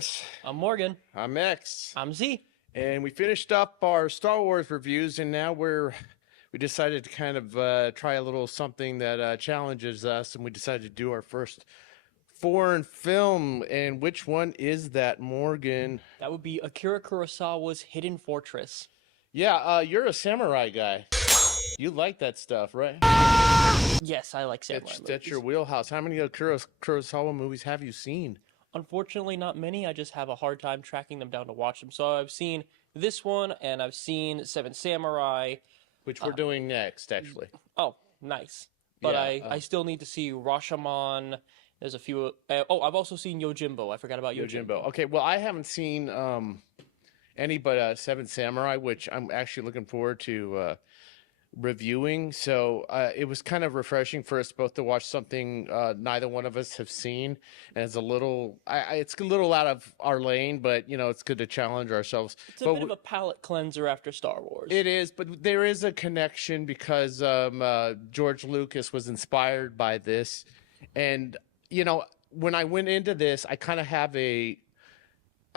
Chris. I'm Morgan. I'm X. I'm Z. And we finished up our Star Wars reviews, and now we decided to kind of try a little something that challenges us, and we decided to do our first foreign film. And which one is that, Morgan? That would be Akira Kurosawa's Hidden Fortress. Yeah, you're a samurai guy. You like that stuff, right? Yes, I like samurai movies. That's your wheelhouse. How many Kurosawa movies have you seen? Unfortunately, not many. I just have a hard time tracking them down to watch them. So I've seen this one, and I've seen Seven Samurai. Which we're doing next, actually. Oh, nice. But Yeah, I still need to see Rashomon. There's a few. I've also seen Yojimbo. I forgot about Yojimbo. Okay, well, I haven't seen any but Seven Samurai, which I'm actually looking forward to reviewing. So it was kind of refreshing for us both to watch something neither one of us have seen, and it's a little out of our lane, but you know, it's good to challenge ourselves. It's a bit of a palate cleanser after Star Wars. It is, but there is a connection because George Lucas was inspired by this, and you know, when I went into this, I kind of have I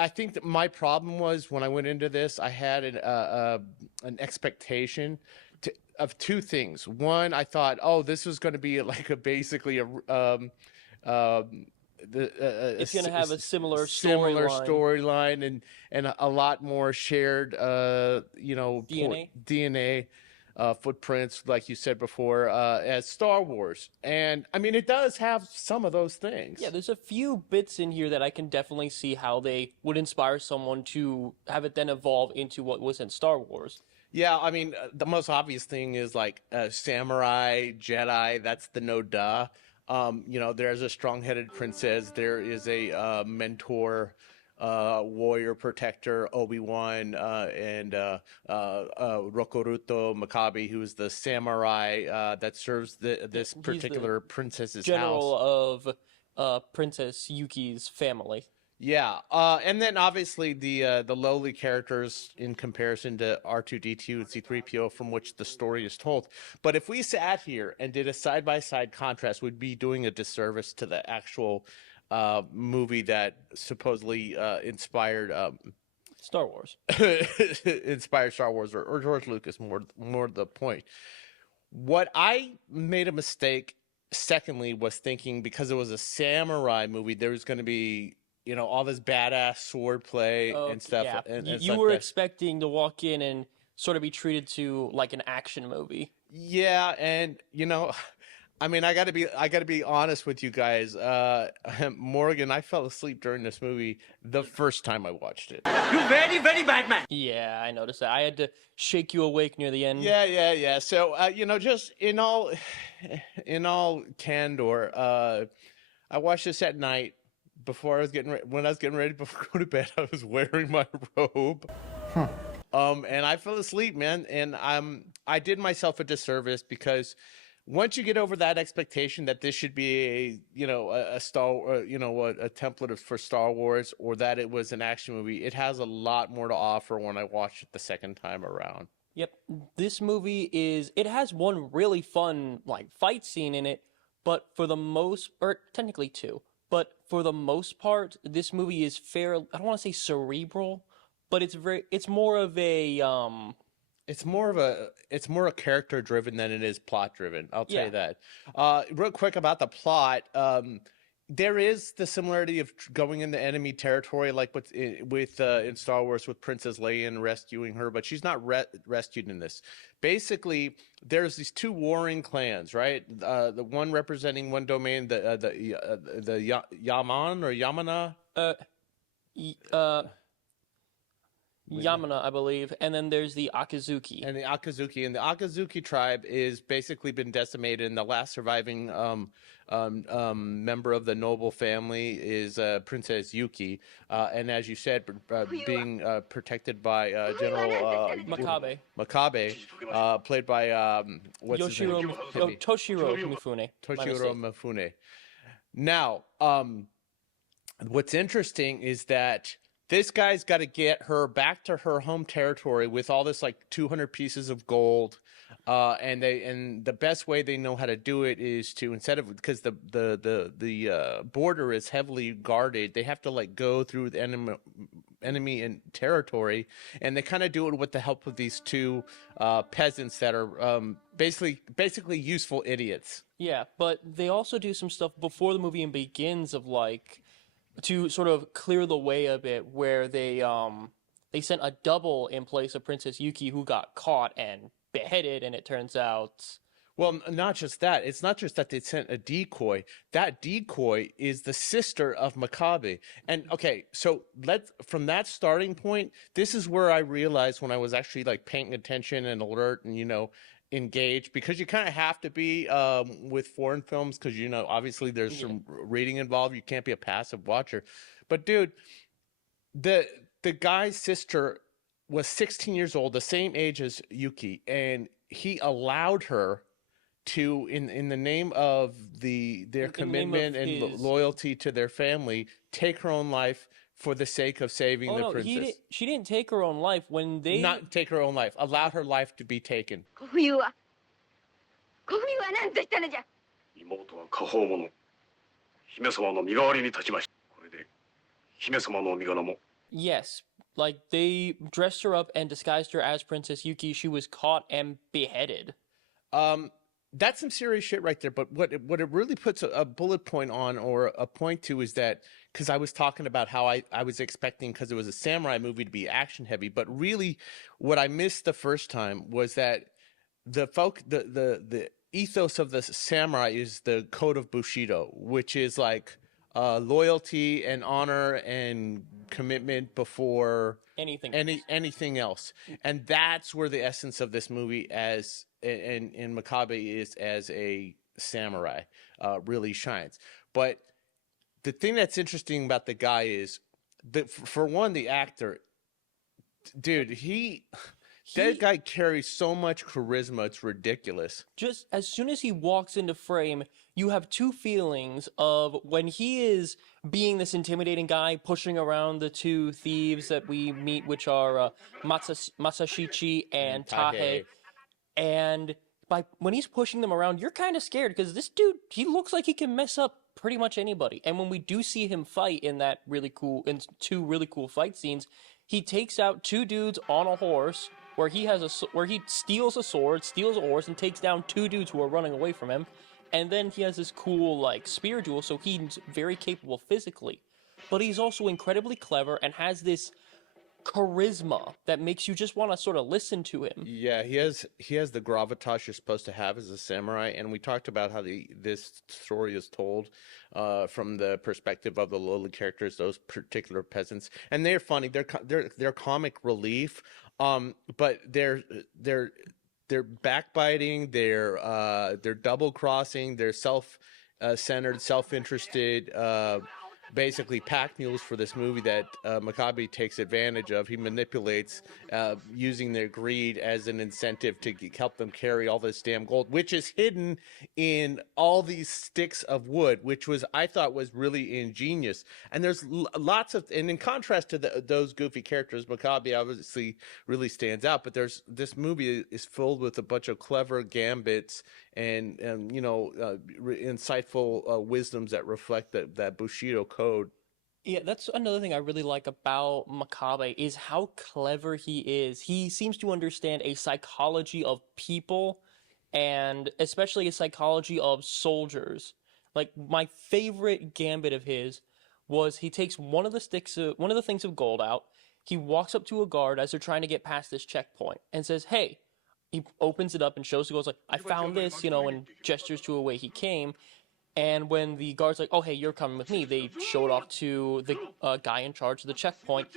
think that my problem was when I went into this, I had an expectation of two things. One, I thought, oh, this was going to be like basically a it's going to have a similar storyline and a lot more shared DNA footprints, like you said before, as Star Wars. And I mean, it does have some of those things. Yeah, there's a few bits in here that I can definitely see how they would inspire someone to have it then evolve into what was in Star Wars. Yeah, I mean, the most obvious thing is like samurai, Jedi. That's the no duh. You know, there's a strong-headed princess. There is a mentor, warrior protector, Obi-Wan, and Rokuruto Makabe, who is the samurai that serves this particular princess's general house. of Princess Yuki's family. Yeah, and then obviously the lowly characters in comparison to R2-D2 and C-3PO, from which the story is told. But if we sat here and did a side-by-side contrast, we'd be doing a disservice to the actual movie that supposedly inspired Star Wars. Inspired Star Wars, or George Lucas, more the point. What I made a mistake, secondly, was thinking because it was a samurai movie, there was going to be, you know, all this badass swordplay and stuff. Yeah. And you were expecting to walk in and sort of be treated to like an action movie. Yeah, and you know, I mean, I gotta be honest with you guys. Morgan, I fell asleep during this movie the first time I watched it. You very, very bad man. Yeah, I noticed that. I had to shake you awake near the end. Yeah. So, you know, just in all candor, I watched this at night. When I was getting ready before going to bed, I was wearing my robe. And I fell asleep, man. And I did myself a disservice because once you get over that expectation that this should be a template for Star Wars, or that it was an action movie, it has a lot more to offer when I watched it the second time around. Yep. This movie it has one really fun like fight scene in it, but technically two. But for the most part, this movie is I don't want to say cerebral, but it's more character driven than it is plot driven. I'll tell you that. Real quick about the plot, there is the similarity of going into enemy territory, like in Star Wars with Princess Leia and rescuing her, but she's not rescued in this. Basically, there's these two warring clans, right? The one representing one domain, the Yaman or Yamana. Yamana, I believe, and then there's the Akazuki. And the Akazuki tribe is basically been decimated, and the last surviving member of the noble family is Princess Yuki, and as you said, being protected by General Makabe, played by Toshirō Mifune. Toshirō Mifune. Now, what's interesting is that this guy's got to get her back to her home territory with all this like 200 pieces of gold, And the best way they know how to do it is to, instead of, because the border is heavily guarded, they have to like go through the enemy and territory, and they kind of do it with the help of these two peasants that are basically useful idiots. Yeah, but they also do some stuff before the movie begins of like to sort of clear the way a bit, where they sent a double in place of Princess Yuki who got caught and beheaded, and it turns out. Well, not just that. It's not just that they sent a decoy. That decoy is the sister of Makabe. And okay, so from that starting point, this is where I realized when I was actually like paying attention and alert and engaged, because you kind of have to be with foreign films, because obviously there's some reading involved. You can't be a passive watcher. But dude, the guy's sister was 16 years old, the same age as Yuki, and he allowed her to, in the name of their commitment and loyalty to their family, take her own life for the sake of saving the princess. She didn't take her own life when they... Not take her own life, allow her life to be taken. 小冬は何としたのじゃ。妹は果報者、姫様の身代わりに立ちました。これで姫様の身柄も。Yes, like they dressed her up and disguised her as Princess Yuki. She was caught and beheaded. That's some serious shit right there. But what it really puts a bullet point on, or a point to, is that, because I was talking about how I was expecting, because it was a samurai movie, to be action heavy, but really what I missed the first time was that the ethos of the samurai is the code of Bushidō, which is like loyalty and honor and commitment before anything else. And that's where the essence of this movie in Makabe is, as a samurai, really shines. But the thing that's interesting about the guy is that, for one, the actor, dude, that guy carries so much charisma, it's ridiculous. Just as soon as he walks into frame, you have two feelings of when he is being this intimidating guy, pushing around the two thieves that we meet, which are Masashichi and Tahe. And when he's pushing them around, you're kind of scared, because this dude, he looks like he can mess up pretty much anybody. And when we do see him fight in two really cool fight scenes, he takes out two dudes on a horse, where he steals a sword, steals a horse, and takes down two dudes who are running away from him. And then he has this cool, like, spear duel, so he's very capable physically. But he's also incredibly clever and has this charisma that makes you just want to sort of listen to him. Yeah, he has the gravitas you're supposed to have as a samurai, and we talked about how this story is told from the perspective of the lowly characters, those particular peasants, and they're funny. They're comic relief, but they're backbiting, they're double crossing, they're self-centered, self-interested, basically pack mules for this movie that Makabe takes advantage of. He manipulates, using their greed as an incentive to help them carry all this damn gold, which is hidden in all these sticks of wood, which I thought was really ingenious. And there's lots of, and in contrast to those goofy characters, Makabe obviously really stands out, but this movie is filled with a bunch of clever gambits and insightful wisdoms that reflect that Bushidō code. Yeah, that's another thing I really like about Makabe, is how clever he is. He seems to understand a psychology of people, and especially a psychology of soldiers. Like, my favorite gambit of his was he takes one of the things of gold out, he walks up to a guard as they're trying to get past this checkpoint, and says, "Hey," he opens it up and shows the gold, like, "I found this," and gestures to a way he came. And when the guard's like, "Oh, hey, you're coming with me," they show it off to the guy in charge of the checkpoint.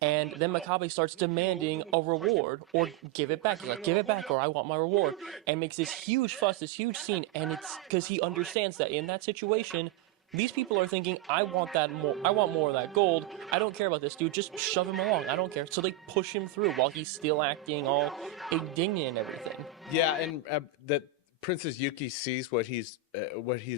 And then Makabe starts demanding a reward, or give it back. He's like, "Give it back, or I want my reward." And makes this huge fuss, this huge scene. And it's because he understands that in that situation, these people are thinking, I want more of that gold. I don't care about this dude. Just shove him along. I don't care. So they push him through while he's still acting all indignant and everything. Yeah, and that Princess Yuki sees what he's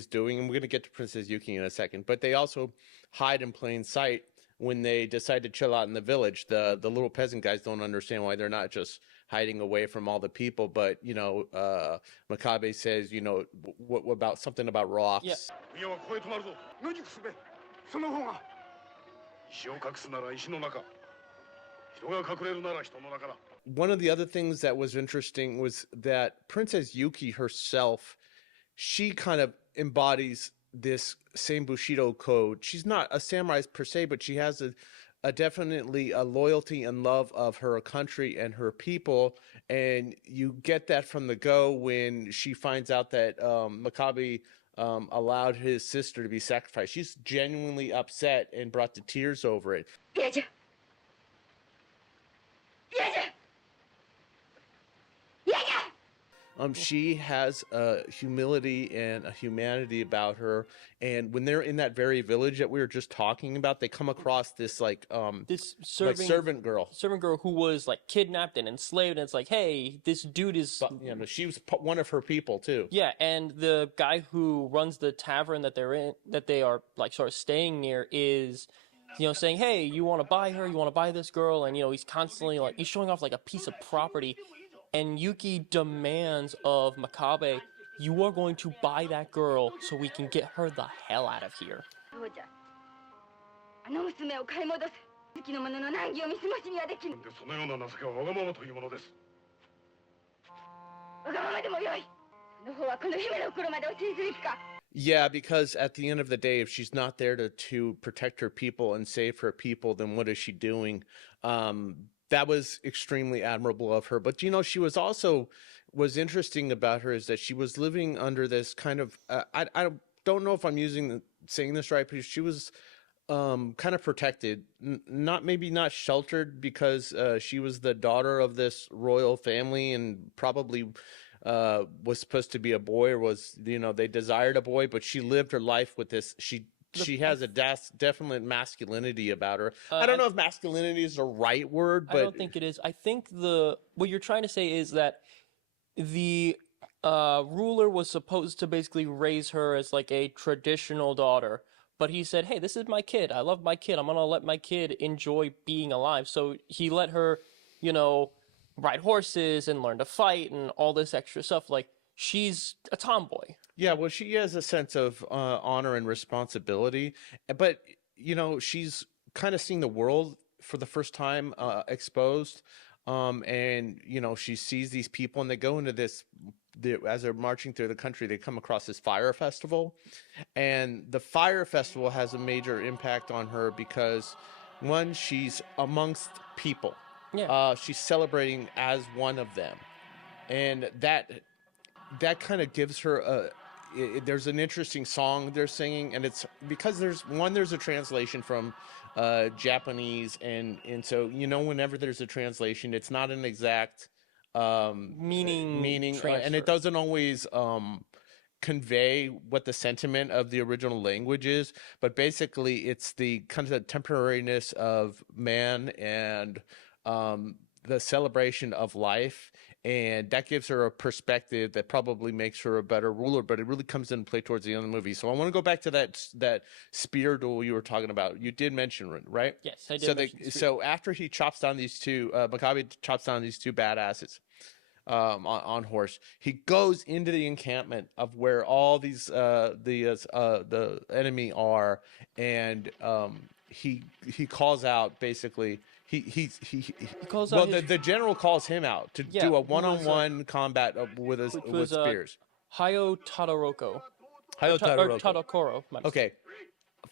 doing, and we're going to get to Princess Yuki in a second, but they also hide in plain sight when they decide to chill out in the village. The little peasant guys don't understand why they're not just hiding away from all the people. But Makabe says, what about something about rocks? Yeah. 宮はここへ止まるぞ。野宿すべ。その方が。石を隠すなら石の中。人が隠れるなら人の中だ。One of the other things that was interesting was that Princess Yuki herself, she kind of embodies this same Bushido code. She's not a samurai per se, but she has a definitely a loyalty and love of her country and her people. And you get that from the go when she finds out that Makabe allowed his sister to be sacrificed. She's genuinely upset and brought to tears over it. She has a humility and a humanity about her, and when they're in that very village that we were just talking about, they come across this This servant girl. servant girl who was like kidnapped and enslaved, and it's like, hey, this dude is She was one of her people too. yeah, and the guy who runs the tavern that they are like sort of staying near is saying, hey, you want to buy her, you want to buy this girl, and he's constantly like he's showing off like a piece of property. And Yuki demands of Makabe, you are going to buy that girl so we can get her the hell out of here. Yeah, because at the end of the day, if she's not there to protect her people and save her people, then what is she doing? That was extremely admirable of her. But she was also was interesting about her is that she was living under this kind of I don't know if I'm saying this right, but she was kind of protected, maybe not sheltered, because she was the daughter of this royal family and probably was supposed to be a boy, or was they desired a boy, but she lived her life with this. She has a definite masculinity about her. I don't know if masculinity is the right word, but I don't think it is. I think what you're trying to say is that the ruler was supposed to basically raise her as like a traditional daughter, but he said, hey, this is my kid. I love my kid. I'm going to let my kid enjoy being alive. So he let her, ride horses and learn to fight and all this extra stuff. Like, she's a tomboy. Yeah, well, she has a sense of honor and responsibility, but she's kind of seeing the world for the first time exposed, and she sees these people, and they go into this. As they're marching through the country, they come across this fire festival, and the fire festival has a major impact on her because, one, she's amongst people. Yeah. She's celebrating as one of them, and that kind of gives her there's an interesting song they're singing, and it's because there's a translation from Japanese, and so whenever there's a translation, it's not an exact meaning, and it doesn't always convey what the sentiment of the original language is, but basically it's the kind of temporariness of man and the celebration of life, and that gives her a perspective that probably makes her a better ruler, but it really comes into play towards the end of the movie. So I want to go back to that spear duel you were talking about. You did mention it, right? Yes, I did. So after he chops down these two, Makabe chops down these two badasses on horse, he goes into the encampment of where all these the enemy are, and he calls out basically. He calls well, out the general calls him out to do a one-on-one combat with spears. Hayo Todoroki. Tadokoro. Okay.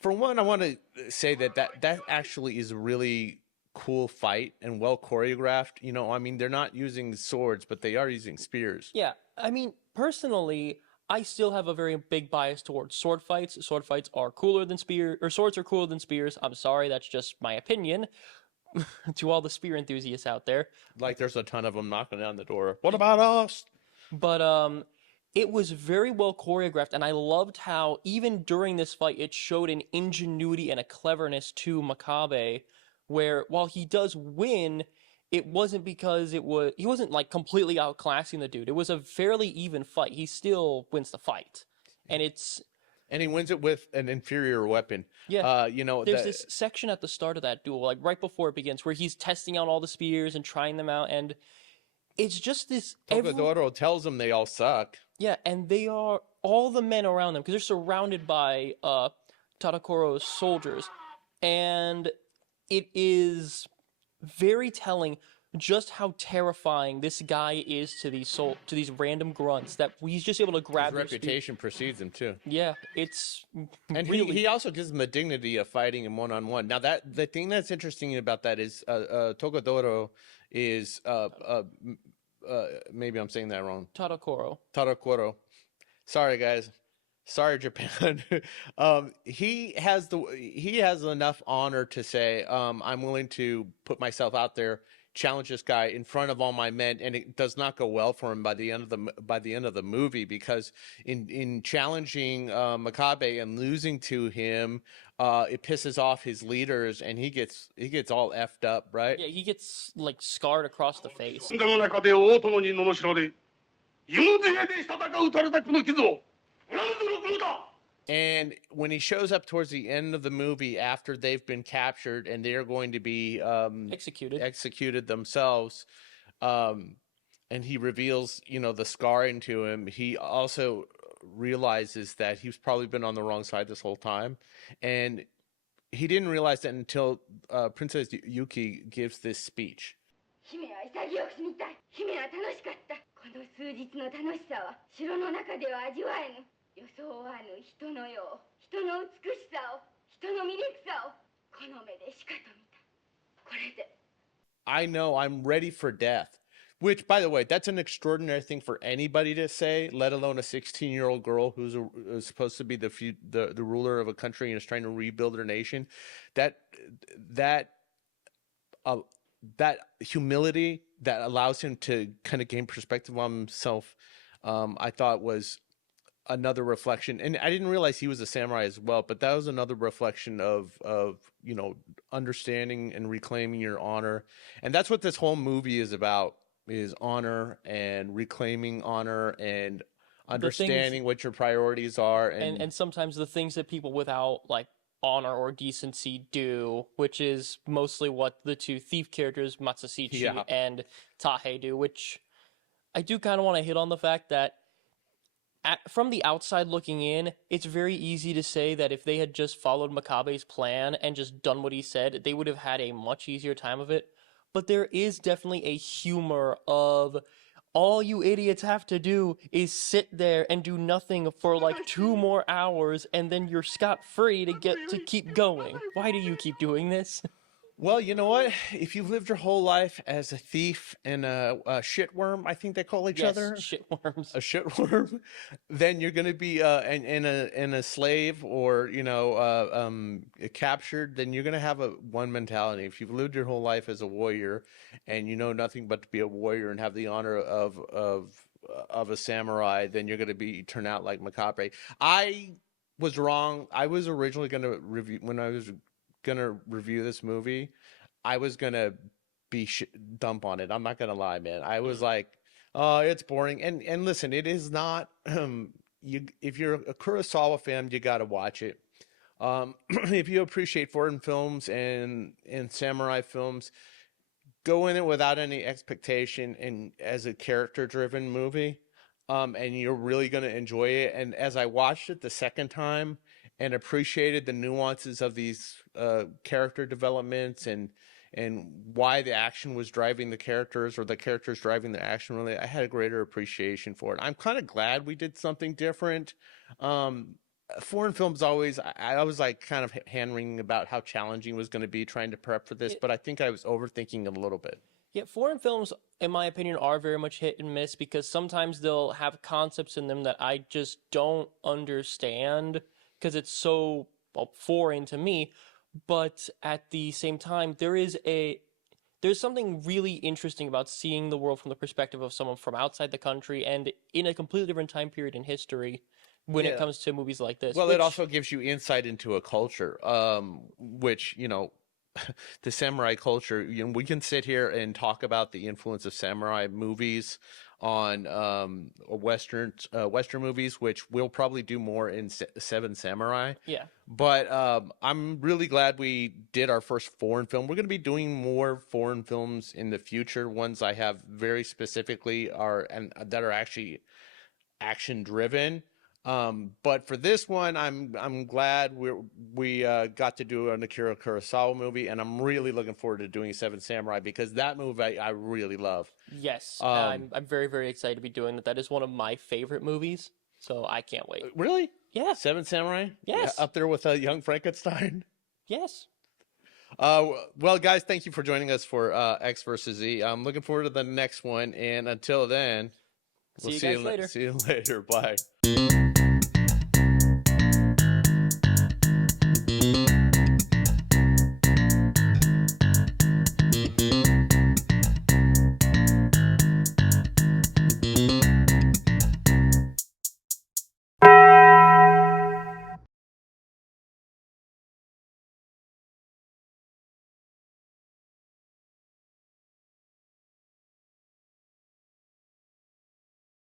For one, I want to say that actually is a really cool fight and well choreographed. They're not using swords, but they are using spears. Yeah. Personally, I still have a very big bias towards sword fights. Sword fights are cooler than swords are cooler than spears. I'm sorry, that's just my opinion. To all the spear enthusiasts out there. Like, there's a ton of them knocking down the door. What about us? But it was very well choreographed, and I loved how even during this fight it showed an ingenuity and a cleverness to Makabe, where while he does win, it wasn't because he wasn't like completely outclassing the dude. It was a fairly even fight. He still wins the fight. And he wins it with an inferior weapon. Yeah. There's this section at the start of that duel, like right before it begins, where he's testing out all the spears and trying them out, and it's just this Tokodoro tells them they all suck. Yeah, and they are all the men around them because they're surrounded by Tadakoro's soldiers, and it is very telling just how terrifying this guy is to these random grunts that he's just able to grab His their spear. reputation precedes him too. Yeah, it's And really he also gives them the dignity of fighting him one-on-one. Now that the thing that's interesting about that is Tokodoro is maybe I'm saying that wrong. Tadakoro. Tadakoro. Sorry guys. Sorry Japan. He has enough honor to say I'm willing to put myself out there, challenge this guy in front of all my men, and it does not go well for him by the end of the movie, because in challenging Makabe and losing to him, it pisses off his leaders and he gets all effed up, right? Yeah, he gets like scarred across the face. の中で大友に罵られ、湯勢で戦う打たれたこの傷を、何ぞのことだ。 And when he shows up towards the end of the movie after they've been captured and they're going to be executed themselves, and he reveals, the scarring to him, he also realizes that he's probably been on the wrong side this whole time. And he didn't realize that until Princess Yuki gives this speech. 姫は潔く死にたい。姫は楽しかった。この数日の楽しさは城の中では味わえぬ。予想わぬ人のよう、人の美しさを、人の醜さをこの目でしかと見た。これで。I know I'm ready for death. Which, by the way, that's an extraordinary thing for anybody to say, let alone a 16-year-old girl who's supposed to be the ruler of a country and is trying to rebuild her nation. That humility that allows him to kind of gain perspective on himself, I thought was another reflection. And I didn't realize he was a samurai as well, but that was another reflection of understanding and reclaiming your honor. And that's what this whole movie is about, is honor and reclaiming honor and understanding what your priorities are. And sometimes the things that people without like honor or decency do, which is mostly what the two thief characters, Matsushita and Tahei, do, which I do kind of want to hit on the fact that from the outside looking in, it's very easy to say that if they had just followed Makabe's plan and just done what he said, they would have had a much easier time of it. But there is definitely a humor of all you idiots have to do is sit there and do nothing for like 2 more hours, and then you're scot-free to keep going. Why do you keep doing this? Well, you know what? If you've lived your whole life as a thief and a shitworm, I think they call each other. Shitworms. A shitworm, then you're going to be in a slave or captured. Then you're going to have one mentality. If you've lived your whole life as a warrior and you know nothing but to be a warrior and have the honor of a samurai, then you're going to turn out like Makabe. I was wrong. I was originally going to review this movie, I was gonna be dump on it. I'm not gonna lie, man. I was like, oh, it's boring. And listen, it is not. If you're a Kurosawa fan, you gotta watch it. If you appreciate foreign films and samurai films, go in it without any expectation and as a character-driven movie, and you're really gonna enjoy it. And as I watched it the second time and appreciated the nuances of these character developments and why the action was driving the characters or the characters driving the action, really, I had a greater appreciation for it. I'm kind of glad we did something different. Foreign films always, I was like kind of hand-wringing about how challenging it was going to be trying to prep for this, but I think I was overthinking it a little bit. Yeah, foreign films, in my opinion, are very much hit and miss because sometimes they'll have concepts in them that I just don't understand because it's so foreign to me. But at the same time, there's something really interesting about seeing the world from the perspective of someone from outside the country and in a completely different time period in history when it comes to movies like this. Well, it also gives you insight into a culture, which, the samurai culture, we can sit here and talk about the influence of samurai movies on Western movies, which we'll probably do more in Seven Samurai. Yeah. But I'm really glad we did our first foreign film. We're going to be doing more foreign films in the future. Ones I have very specifically that are actually action driven. But for this one, I'm glad we got to do an Akira Kurosawa movie, and I'm really looking forward to doing Seven Samurai because that movie I really love. Yes, I'm very, very excited to be doing that. That is one of my favorite movies, so I can't wait. Really? Yeah. Seven Samurai? Yes. Yeah, up there with Young Frankenstein? Yes. Well, guys, thank you for joining us for X versus Z. I'm looking forward to the next one, and until then, See you guys later. See you later. Bye.